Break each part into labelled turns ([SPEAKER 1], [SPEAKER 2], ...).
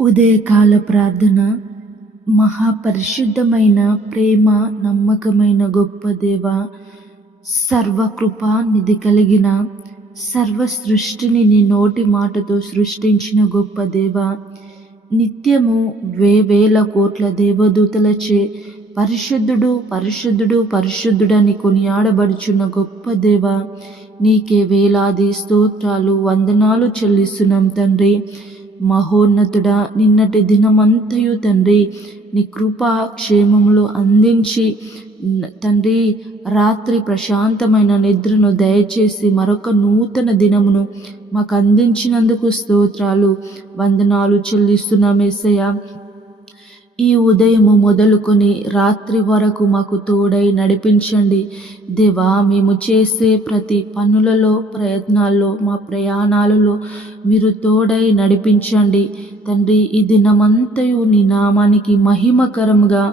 [SPEAKER 1] ఉదయకాల ప్రార్థన మహాపరిశుద్ధమైన ప్రేమ నమ్మకమైన గొప్ప దేవ సర్వకృపా నిధి కలిగిన సర్వ సృష్టిని నీ నోటి మాటతో సృష్టించిన గొప్ప దేవ నిత్యము వేవేల కోట్ల దేవదూతలచే పరిశుద్ధుడు పరిశుద్ధుడు పరిశుద్ధుడని కొనియాడబడుచున్న గొప్ప దేవ నీకే వేలాది స్తోత్రాలు వందనాలు చెల్లిస్తున్నాం తండ్రి. మహోన్నతుడా నిన్నటి దినమంతయు తండ్రి నీ కృపా క్షేమములు అందించి తండ్రి రాత్రి ప్రశాంతమైన నిద్రను దయచేసి మరొక నూతన దినమును మాకు అందించినందుకు స్తోత్రాలు. వందనాలు చెల్లిస్తున్నాం ఏసయ్య. ఈ ఉదయము మొదలుకొని రాత్రి వరకు మాకు తోడై నడిపించండి. దేవా మేము చేసే ప్రతి పనులలో ప్రయత్నాల్లో మా ప్రయాణాలలో మీరు తోడై నడిపించండి. తండ్రి ఈ దినమంతయు నీ నామానికి మహిమకరంగా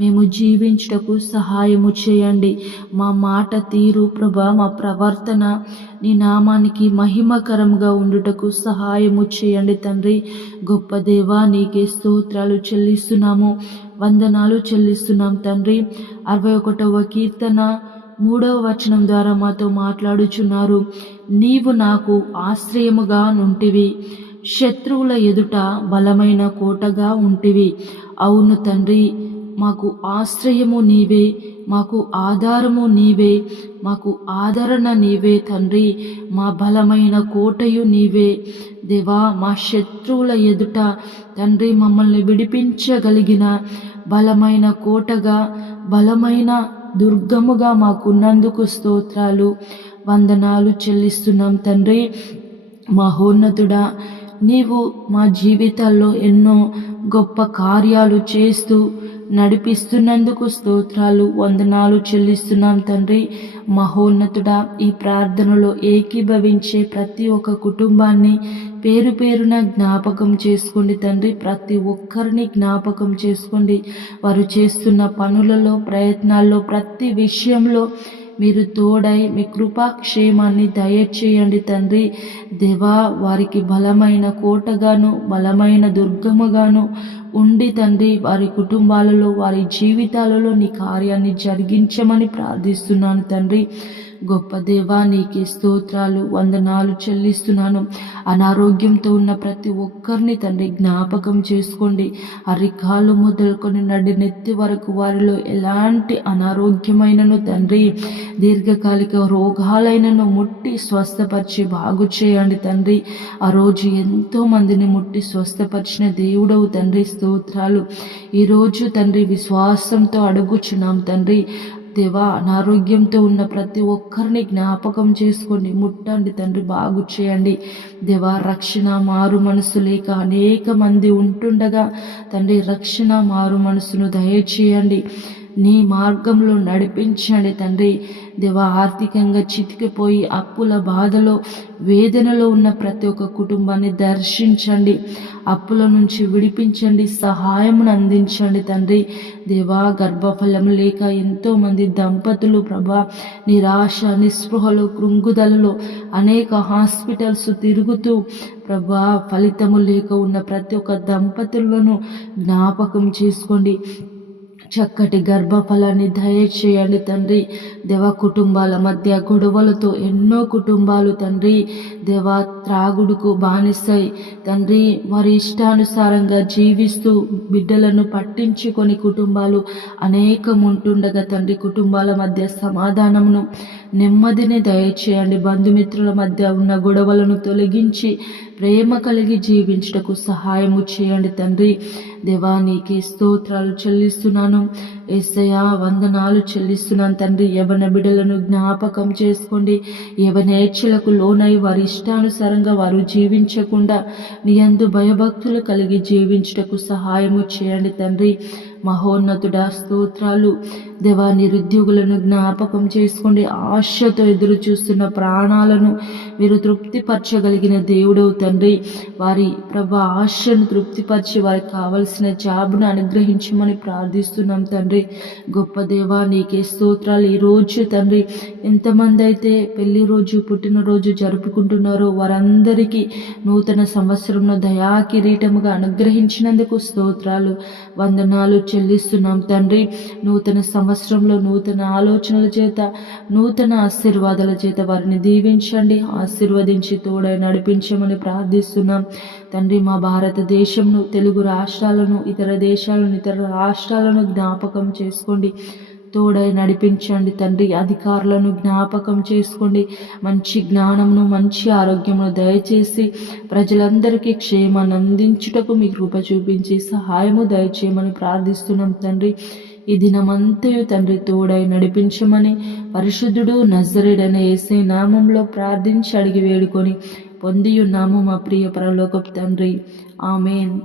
[SPEAKER 1] మేము జీవించుటకు సహాయము చేయండి. మా మాట తీరు ప్రభా మా ప్రవర్తన నీ నామానికి మహిమకరంగా ఉండుటకు సహాయము చేయండి తండ్రి. గొప్ప దేవా నీకే స్తోత్రాలు చెల్లిస్తున్నాము వందనాలు చెల్లిస్తున్నాం తండ్రి. అరవై ఒకటవ కీర్తన మూడవ వచనం ద్వారా మాతో మాట్లాడుచున్నారు. నీవు నాకు ఆశ్రయముగా నుంటివి. శత్రువుల ఎదుట బలమైన కోటగా ఉంటివి. అవును తండ్రి మాకు ఆశ్రయము నీవే మాకు ఆధారము నీవే మాకు ఆదరణ నీవే తండ్రి మా బలమైన కోటయు నీవే. దేవా మా శత్రువుల ఎదుట తండ్రి మమ్మల్ని విడిపించగలిగిన బలమైన కోటగా బలమైన దుర్గముగా మాకున్నందుకు స్తోత్రాలు వందనాలు చెల్లిస్తున్నాం తండ్రి. మహోన్నతుడా నీవు మా జీవితాల్లో ఎన్నో గొప్ప కార్యాలు చేస్తూ నడిపిస్తున్నందుకు స్తోత్రాలు వందనాలు చెల్లిస్తున్నాం తండ్రి. మహోన్నతుడా ఈ ప్రార్థనలో ఏకీభవించే ప్రతి ఒక్క కుటుంబాన్ని పేరు పేరున జ్ఞాపకం చేసుకోండి తండ్రి. ప్రతి ఒక్కరిని జ్ఞాపకం చేసుకోండి. వారు చేస్తున్న పనులలో ప్రయత్నాల్లో ప్రతి విషయంలో మీరు తోడై మీ కృపాక్షేమాన్ని దయచేయండి తండ్రి. దేవా వారికి బలమైన కోటగాను బలమైన దుర్గముగాను ఉండి తండ్రి వారి కుటుంబాలలో వారి జీవితాలలో నీ కార్యాన్ని జరిగించమని ప్రార్థిస్తున్నాను తండ్రి. గొప్ప దేవా నీకే స్తోత్రాలు వందనాలు చెల్లిస్తున్నాను. అనారోగ్యంతో ఉన్న ప్రతి ఒక్కరిని తండ్రి జ్ఞాపకం చేసుకోండి. అరికాలు మొదలుకొని నడి నెత్తి వరకు వారిలో ఎలాంటి అనారోగ్యమైనను తండ్రి దీర్ఘకాలిక రోగాలైనను ముట్టి స్వస్థపరిచి బాగు చేయండి తండ్రి. ఆ రోజు ఎంతో మందిని ముట్టి స్వస్థపరిచిన దేవుడవు తండ్రి. స్తోత్రాలు. ఈరోజు తండ్రి విశ్వాసంతో అడుగుచున్నాం తండ్రి. దేవా అనారోగ్యంతో ఉన్న ప్రతి ఒక్కరిని జ్ఞాపకం చేసుకోండి ముట్టండి తండ్రి బాగు చేయండి. దేవా రక్షణ మారు మనసు లేక అనేక మంది ఉంటుండగా తండ్రి రక్షణ మారు మనసును దయచేయండి. నీ మార్గంలో నడిపించండి తండ్రి. దేవ ఆర్థికంగా చితికిపోయి అప్పుల బాధలో వేదనలో ఉన్న ప్రతి ఒక్క కుటుంబాన్ని దర్శించండి. అప్పుల నుంచి విడిపించండి సహాయమును అందించండి తండ్రి. దేవా గర్భఫలం లేక ఎంతోమంది దంపతులు ప్రభా నిరాశ నిస్పృహలు కృంగుదలలో అనేక హాస్పిటల్స్ తిరుగుతూ ప్రభా ఫలితము లేక ఉన్న ప్రతి ఒక్క దంపతులను జ్ఞాపకం చేసుకోండి. చక్కటి గర్భఫలాన్ని దయచేయండి తండ్రి. దేవ కుటుంబాల మధ్య గొడవలతో ఎన్నో కుటుంబాలు తండ్రి దేవ త్రాగుడుకు బానిసై. తండ్రి వారి ఇష్టానుసారంగా జీవిస్తూ బిడ్డలను పట్టించుకొని కుటుంబాలు అనేకం ఉంటుండగా తండ్రి కుటుంబాల మధ్య సమాధానమును నెమ్మదిని దయచేయండి. బంధుమిత్రుల మధ్య ఉన్న గొడవలను తొలగించి ప్రేమ కలిగి జీవించుటకు సహాయము చేయండి తండ్రి. దేవానికి స్తోత్రాలు చెల్లిస్తున్నాను. ఎస్సయా వందనాలు చెల్లిస్తున్నాను తండ్రి. యవన బిడలను జ్ఞాపకం చేసుకోండి. యవనేచ్ఛలకు లోనై వారి ఇష్టానుసారంగా వారు జీవించకుండా నీ అందు భయభక్తులు కలిగి జీవించుటకు సహాయము చేయండి తండ్రి. మహోన్నతుడ స్తోత్రాలు. దేవా నిరుద్యోగులను జ్ఞాపకం చేసుకోండి. ఆశతో ఎదురు చూస్తున్న ప్రాణాలను మీరు తృప్తిపరచగలిగిన దేవుడవు తండ్రి. వారి ప్రభా ఆశను తృప్తిపరిచి వారికి కావలసిన జాబును అనుగ్రహించమని ప్రార్థిస్తున్నాం తండ్రి. తండ్రి గొప్ప దేవా నీకే స్తోత్రాలు. ఈరోజు తండ్రి ఎంతమంది అయితే పెళ్ళి రోజు పుట్టినరోజు జరుపుకుంటున్నారో వారందరికీ నూతన సంవత్సరంలో దయా కిరీటముగా అనుగ్రహించినందుకు స్తోత్రాలు వందనాలు చెల్లిస్తున్నాం తండ్రి. నూతన సంవత్సరంలో నూతన ఆలోచనల చేత నూతన ఆశీర్వాదాల చేత వారిని దీవించండి ఆశీర్వదించి తోడై నడిపించమని ప్రార్థిస్తున్నాం. తండ్రి మా భారతదేశంను తెలుగు రాష్ట్రాలను ఇతర దేశాలను ఇతర రాష్ట్రాలను జ్ఞాపకం చేసుకోండి. తోడై నడిపించండి తండ్రి. అధికారులను జ్ఞాపకం చేసుకోండి. మంచి జ్ఞానమును మంచి ఆరోగ్యమును దయచేసి ప్రజలందరికీ క్షేమాన్ని అందించుటకు మీ కృప చూపించి సహాయము దయచేయమని ప్రార్థిస్తున్నాం తండ్రి. ఈ దినమంతయు తండ్రి తోడై నడిపించమని పరిశుద్ధుడు నజరుడనే ఏసే నామంలో ప్రార్థించి అడిగి వేడుకొని పొందియున్నాము మా ప్రియ పరలోకపు తండ్రి. ఆమెన్.